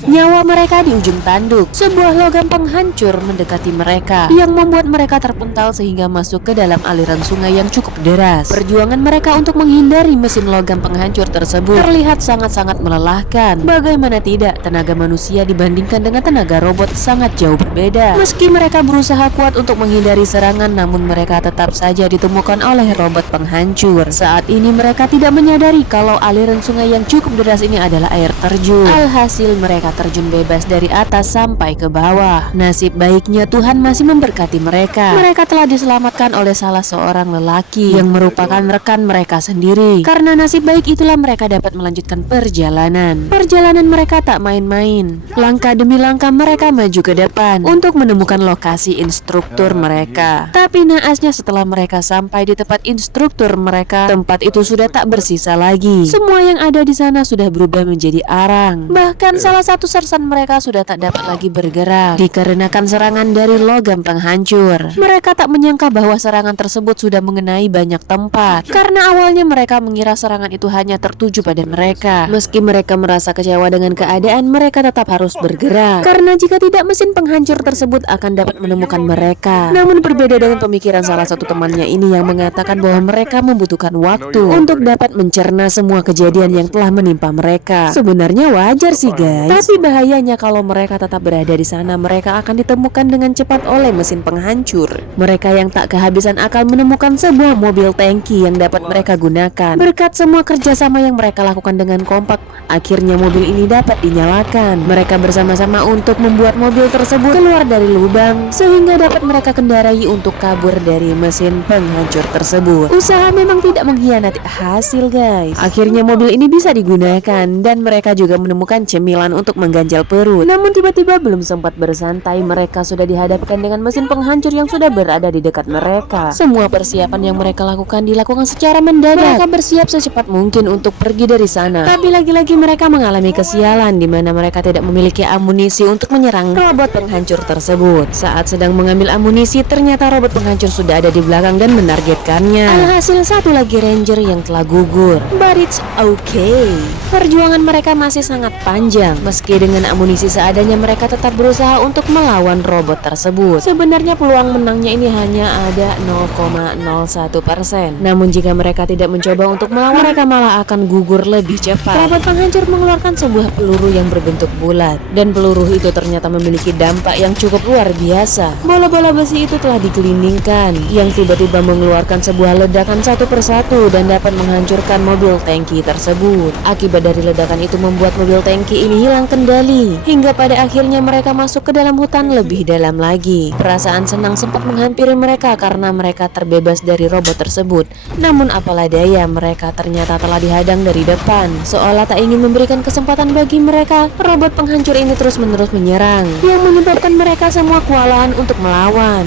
Nyawa mereka di ujung tanduk. Sebuah logam penghancur mendekati mereka yang membuat mereka terpental sehingga masuk ke dalam aliran sungai yang cukup deras. Perjuangan mereka untuk menghindari mesin logam penghancur tersebut terlihat sangat-sangat melelahkan. Bagaimana tidak, tenaga manusia dibandingkan dengan tenaga robot sangat jauh berbeda. Meski mereka berusaha kuat untuk menghindari serangan, namun mereka tetap saja ditemukan oleh robot penghancur. Saat ini mereka tidak menyadari kalau aliran sungai yang cukup deras ini adalah air terjun. Alhasil mereka terjun bebas dari atas sampai ke bawah. Nasib baiknya Tuhan masih memberkati mereka. Mereka telah diselamatkan oleh salah seorang lelaki yang merupakan rekan mereka sendiri. Karena nasib baik itulah mereka dapat melanjutkan perjalanan. Perjalanan mereka tak main-main. Langkah demi langkah mereka maju ke depan untuk menemukan lokasi instruktur mereka. Tapi naasnya setelah mereka sampai di tempat instruktur mereka, tempat itu sudah tak bersisa lagi. Semua yang ada di sana sudah berubah menjadi arang. Bahkan salah satu sersan mereka sudah tak dapat lagi bergerak dikarenakan serangan dari logam penghancur. Mereka tak menyangka bahwa serangan tersebut sudah mengenai banyak tempat. Karena awalnya mereka mengira serangan itu hanya tertuju pada mereka. Meski mereka merasa kecewa dengan keadaan, mereka tetap harus bergerak. Karena jika tidak, mesin penghancur tersebut akan dapat menemukan mereka. Namun berbeda dengan pemikiran salah satu temannya ini yang mengatakan bahwa mereka membutuhkan waktu untuk dapat mencerna semua kejadian yang telah menimpa mereka. Sebenarnya wajar sih guys, tapi bahayanya kalau mereka tetap berada di sana, mereka akan ditemukan dengan cepat oleh mesin penghancur. Mereka yang tak kehabisan akal menemukan sebuah mobil tangki yang dapat mereka gunakan. Berkat semua kerjasama yang mereka lakukan dengan kompak, akhirnya mobil ini dapat dinyalakan. Mereka bersama-sama untuk membuat mobil tersebut keluar dari lubang sehingga dapat mereka kendarai untuk kabur dari mesin penghancur tersebut. Usaha memang tidak mengkhianati hasil guys. Akhirnya mobil ini bisa digunakan dan mereka juga menemukan cemilan untuk mengganjal perut. Namun tiba-tiba belum sempat bersantai, mereka sudah dihadapkan dengan mesin penghancur yang sudah berada di dekat mereka. Semua persiapan yang mereka lakukan dilakukan secara mendadak. Mereka bersiap secepat mungkin untuk pergi dari sana. Tapi lagi-lagi mereka mengalami kesialan di mana mereka tidak memiliki amunisi untuk menyerang robot penghancur tersebut. Saat sedang mengambil amunisi, ternyata robot penghancur sudah ada di belakang dan menargetkannya. Alhasil satu lagi ranger yang telah gugur. But it's okay. Perjuangan mereka masih sangat panjang. Meski dengan amunisi seadanya, mereka tetap berusaha untuk melawan robot tersebut. Sebenarnya peluang menangnya ini hanya ada 0,01%. Namun jika mereka tidak mencoba untuk melawan, mereka malah akan gugur lebih cepat. Robot penghancur mengeluarkan sebuah peluru yang berbentuk bulat, dan peluru itu ternyata memiliki dampak yang cukup luar biasa. Bola-bola besi itu telah digelindingkan, yang tiba-tiba mengeluarkan sebuah ledakan satu persatu dan dapat menghancurkan mobil tangki tersebut. Akibat dari ledakan itu membuat mobil tangki ini hilang kendali, hingga pada akhirnya mereka masuk ke dalam hutan lebih dalam lagi. Perasaan senang sempat menghampiri mereka karena mereka terbebas dari robot tersebut. Namun apalah daya, mereka ternyata telah dihadang dari depan. Seolah tak ingin memberikan kesempatan bagi mereka, robot penghancur ini terus-menerus menyerang, yang menyebabkan mereka semua kewalahan untuk melawan.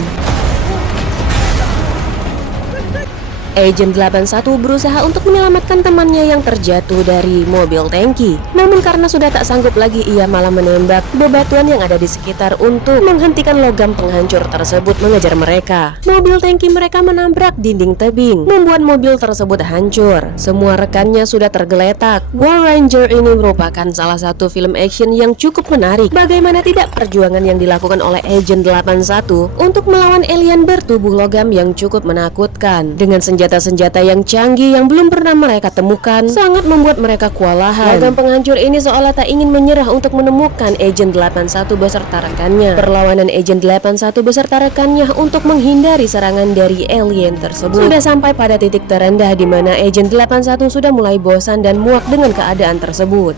Agent 81 berusaha untuk menyelamatkan temannya yang terjatuh dari mobil tangki. Namun karena sudah tak sanggup lagi, ia malah menembak bebatuan yang ada di sekitar untuk menghentikan logam penghancur tersebut mengejar mereka. Mobil tangki mereka menabrak dinding tebing, membuat mobil tersebut hancur. Semua rekannya sudah tergeletak. War Ranger ini merupakan salah satu film action yang cukup menarik. Bagaimana tidak, perjuangan yang dilakukan oleh Agent 81 untuk melawan alien bertubuh logam yang cukup menakutkan dengan senjata yang canggih yang belum pernah mereka temukan sangat membuat mereka kewalahan. Logam penghancur ini seolah tak ingin menyerah untuk menemukan Agent 81 beserta rekannya. Perlawanan Agent 81 beserta rekannya untuk menghindari serangan dari alien tersebut sudah sampai pada titik terendah di mana Agent 81 sudah mulai bosan dan muak dengan keadaan tersebut.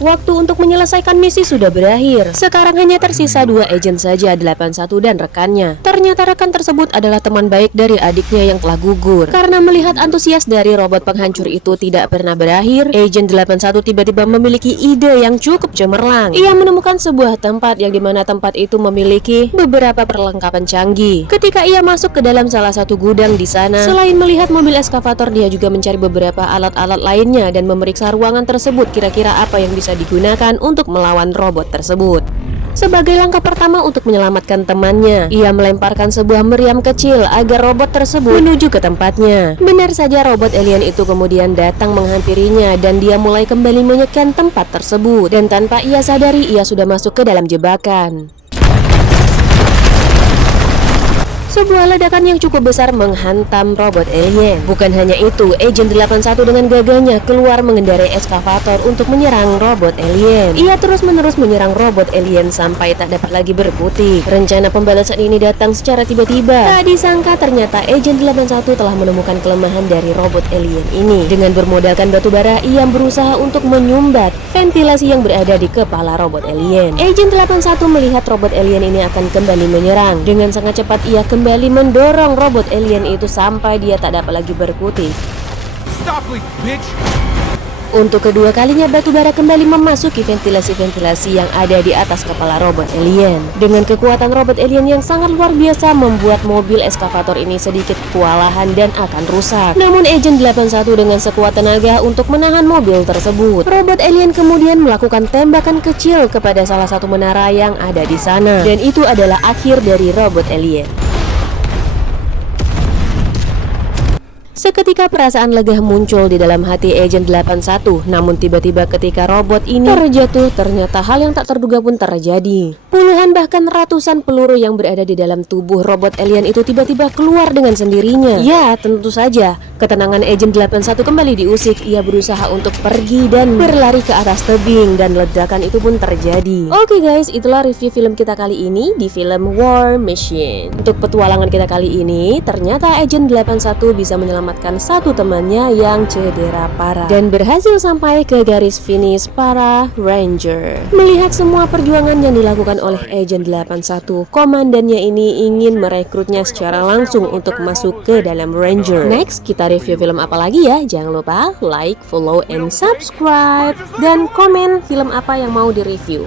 Waktu untuk menyelesaikan misi sudah berakhir. Sekarang hanya tersisa 2 agent saja, 81 dan rekannya. Ternyata rekan tersebut adalah teman baik dari adiknya yang telah gugur. Karena melihat antusias dari robot penghancur itu tidak pernah berakhir, Agent 81 tiba-tiba memiliki ide yang cukup cemerlang. Ia menemukan sebuah tempat yang dimana tempat itu memiliki beberapa perlengkapan canggih. Ketika ia masuk ke dalam salah satu gudang di sana, selain melihat mobil eskavator, dia juga mencari beberapa alat-alat lainnya dan memeriksa ruangan tersebut kira-kira apa yang bisa digunakan untuk melawan robot tersebut. Sebagai langkah pertama untuk menyelamatkan temannya, ia melemparkan sebuah meriam kecil agar robot tersebut menuju ke tempatnya. Benar saja, robot alien itu kemudian datang menghampirinya dan dia mulai kembali menyekan tempat tersebut. Dan tanpa ia sadari, ia sudah masuk ke dalam jebakan. Sebuah ledakan yang cukup besar menghantam robot alien. Bukan hanya itu, Agent 81 dengan gagahnya keluar mengendarai eskavator untuk menyerang robot alien. Ia terus-menerus menyerang robot alien sampai tak dapat lagi berkutik. Rencana pembalasan ini datang secara tiba-tiba. Tak disangka ternyata Agent 81 telah menemukan kelemahan dari robot alien ini. Dengan bermodalkan batu bara, ia berusaha untuk menyumbat ventilasi yang berada di kepala robot alien. Agent 81 melihat robot alien ini akan kembali menyerang. Dengan sangat cepat ia kembali mendorong robot alien itu sampai dia tak dapat lagi berkutik. Stop it, bitch! Untuk kedua kalinya batu bara kembali memasuki ventilasi-ventilasi yang ada di atas kepala robot alien. Dengan kekuatan robot alien yang sangat luar biasa membuat mobil eskavator ini sedikit kewalahan dan akan rusak. Namun Agent 81 dengan sekuat tenaga untuk menahan mobil tersebut. Robot alien kemudian melakukan tembakan kecil kepada salah satu menara yang ada di sana. Dan itu adalah akhir dari robot alien. Seketika perasaan lega muncul di dalam hati Agent 81, namun tiba-tiba ketika robot ini terjatuh, ternyata hal yang tak terduga pun terjadi. Puluhan bahkan ratusan peluru yang berada di dalam tubuh robot alien itu tiba-tiba keluar dengan sendirinya. Ya, tentu saja, ketenangan Agent 81 kembali diusik. Ia berusaha untuk pergi dan berlari ke atas tebing dan ledakan itu pun terjadi. Oke guys, itulah review film kita kali ini di film War Machine. Untuk petualangan kita kali ini, ternyata Agent 81 bisa menyelamatkan satu temannya yang cedera parah dan berhasil sampai ke garis finish para Ranger. Melihat semua perjuangan yang dilakukan oleh Agent 81, komandannya ini ingin merekrutnya secara langsung untuk masuk ke dalam Ranger. Next, kita review film apa lagi ya? Jangan lupa like, follow, and subscribe, dan komen film apa yang mau direview.